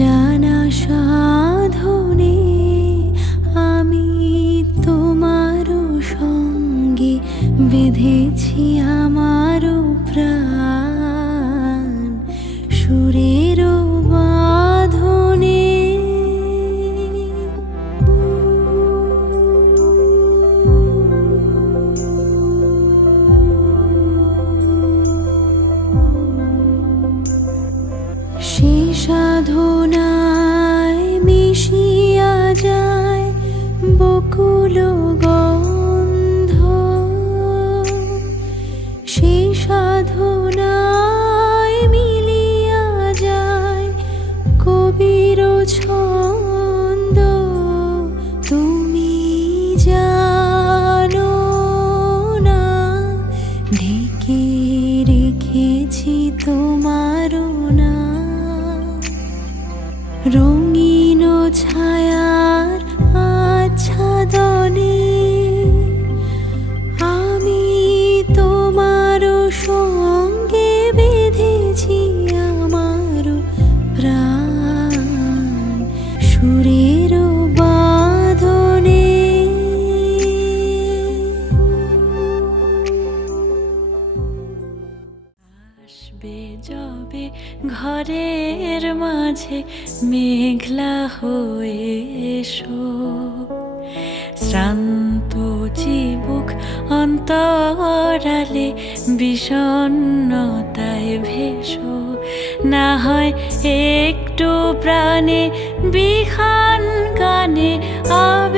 অজানা সাধনে আমি তোমারও সঙ্গে বেঁধেছি সে ঘরের মাঝে মেঘলা হয়ে এসো। শ্রান্ত চিবুক অন্তরালে বিষণ্ণতায় ভেসো। না হয় একটু প্রাণে বিখান গানে আবেশ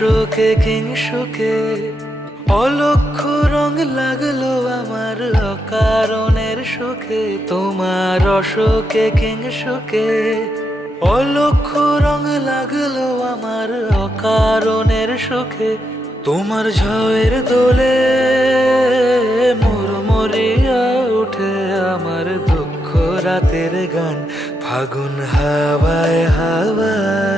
অশোকে কিংসুকে অলক্ষ রং লাগল আমার অকারণের সুখে তোমার অশোকে কিংসুকে অলক্ষ রং লাগল আমার অকারণের সুখে তোমার ঝয়ের দোলে মুরমরিয়া উঠে আমার দুঃখ রাতের গান, ফাগুন হাওয়ায় হাওয়ায়।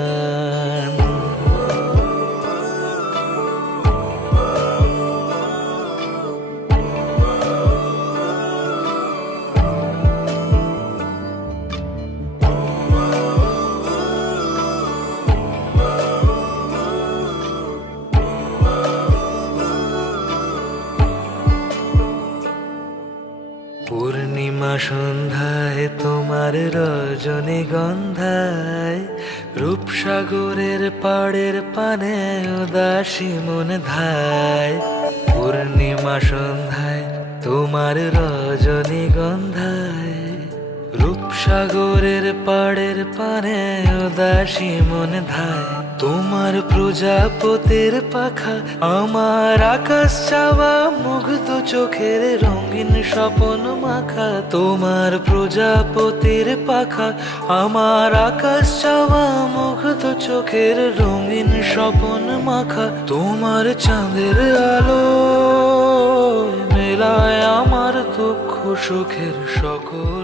তোমার রজনী গন্ধায়, রূপসাগরের পাড়ের পানে উদাসী মন ধায়। পূর্ণিমা সন্ধ্যায় তোমার রজনী গন্ধায় রূপসাগরের রূপসাগরের পাড়ের পানে উদাসী মন ধায়। তোমার প্রজাপতির পাখা, আমার আকাশ চাওয়া, মুগ্ধ চোখের রঙিন স্বপন মাখা, তোমার প্রজাপতির পাখা, আমার আকাশ চাওয়া, মুগ্ধ চোখের রঙিন স্বপন মাখা, তোমার চাঁদের আলো মেলায় আমার দুঃখ সুখের সকল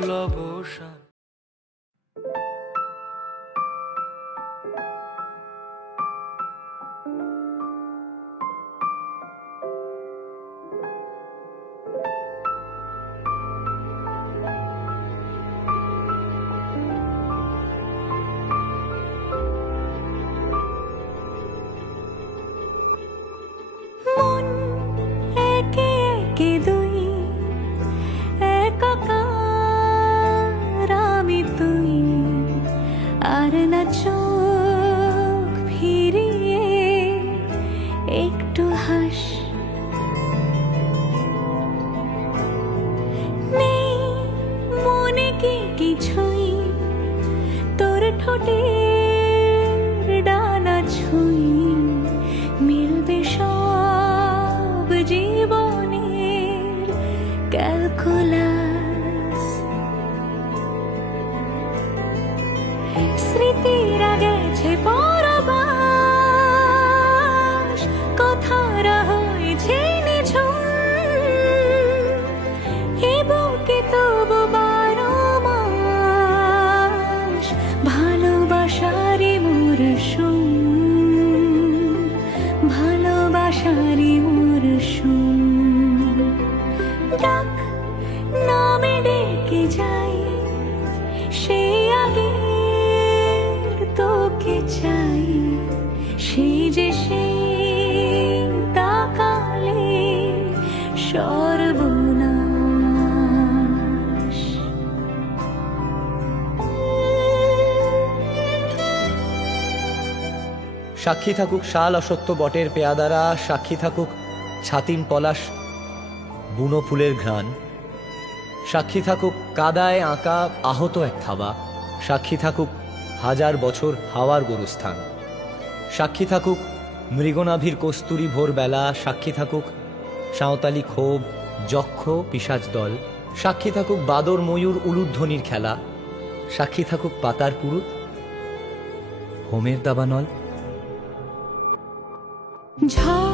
সাক্ষী থাকুক শাল অসত্য বটের পেয়াদারা, সাক্ষী থাকুক ছাতিম পলাশ, বুনো ফুলের ঘ্রাণ। সাক্ষী থাকুক কাদায় আঁকা আহত এক থাবা, সাক্ষী থাকুক হাজার বছর হাওয়ার গরুস্থান। সাক্ষী থাকুক মৃগনাভির কস্তুরি ভোরবেলা, সাক্ষী থাকুক সাঁওতালি ক্ষোভ, যক্ষ পিসাজ দল, সাক্ষী থাকুক বাদর ময়ূর উলুধ্বনির খেলা, সাক্ষী থাকুক পাতার পুরুত, হোমের দাবানল। ঝড়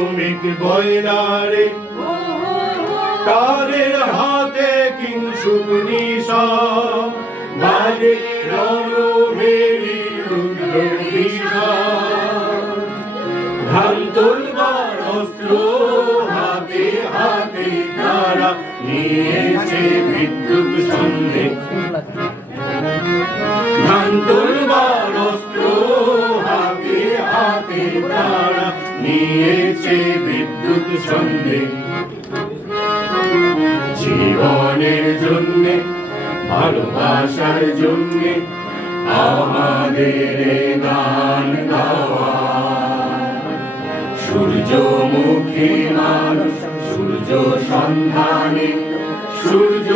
ভূমিত বইনারে তারের হাতে কিংসুক নিশা। বাজে রণভেরি রুদ্র দিশা। ঢাল তোলবার অস্ত্র হাতে হাতে তারা নিয়েছে বিদ্যুৎ সন্ধে। ঢাল তোলবার অস্ত্র হাতে হাতে তারা নিয়েছে বিদ্যুৎ সন্ধে জীবনের জন্যে, ভালোবাসার জন্যে আমাদের গান গাওয়া। সূর্যমুখী মানুষ, সূর্য সন্ধানে, সূর্য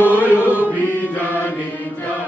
অভিযানে যা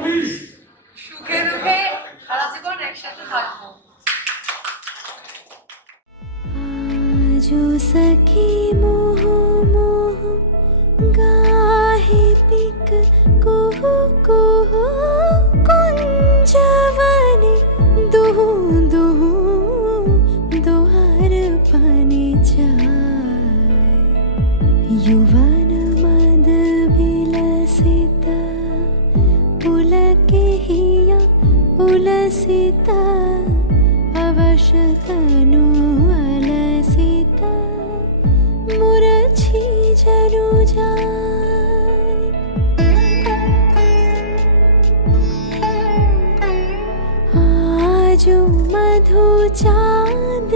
প্লিজ সুখে সারা জীবন একসাথে থাকব। আজও সখী শুধু চাঁদ